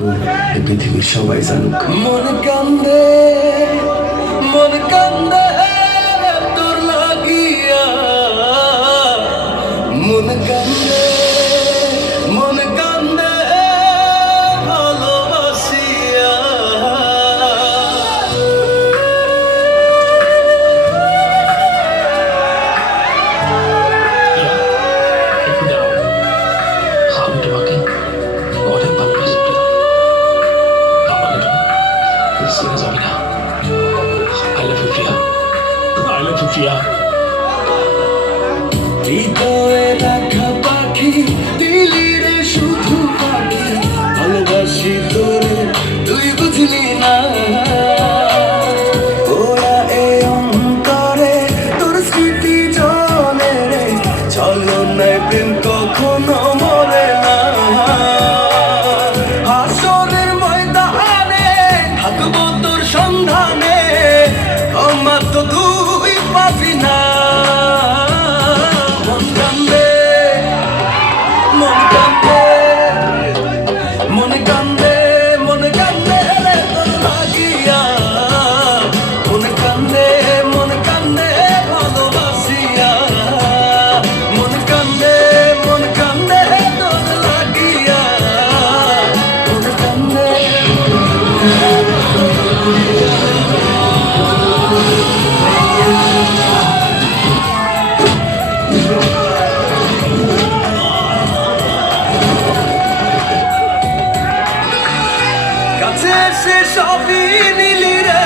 এটুকু এই পৃথিবীর সবাই জানুক। মন কান্দে তোর লাগিয়া, মন কান্দে ভালোবাসিয়া। একটু দাঁড়াও, আমি তোমাকে অনেক ভালোবাসি প্রিয়া। আমাকে তুমি ছেড়ে যাবে না। I love you Priya, I love you Priya. হৃদয়ে রাখা পাখি দিলি রে শুধু পাখি, ভালোবাসি তোরে তুই বুঝলি না। ওরা এ অন্তরে তোর স্মৃতি জলে রে, চলো নাই প্রেম কখনো মরে না। হাসরের ময়দানে থাকবো তোর সন্ধানে, আমার তো তুই পাবি না। মন কান্দে রে তোর লাগিয়া, মন কান্দে ভালোবাসিয়া। মন কান্দে তোর লাগিয়া, মন কান্দে। কাছে এসে সবই নিলি রে,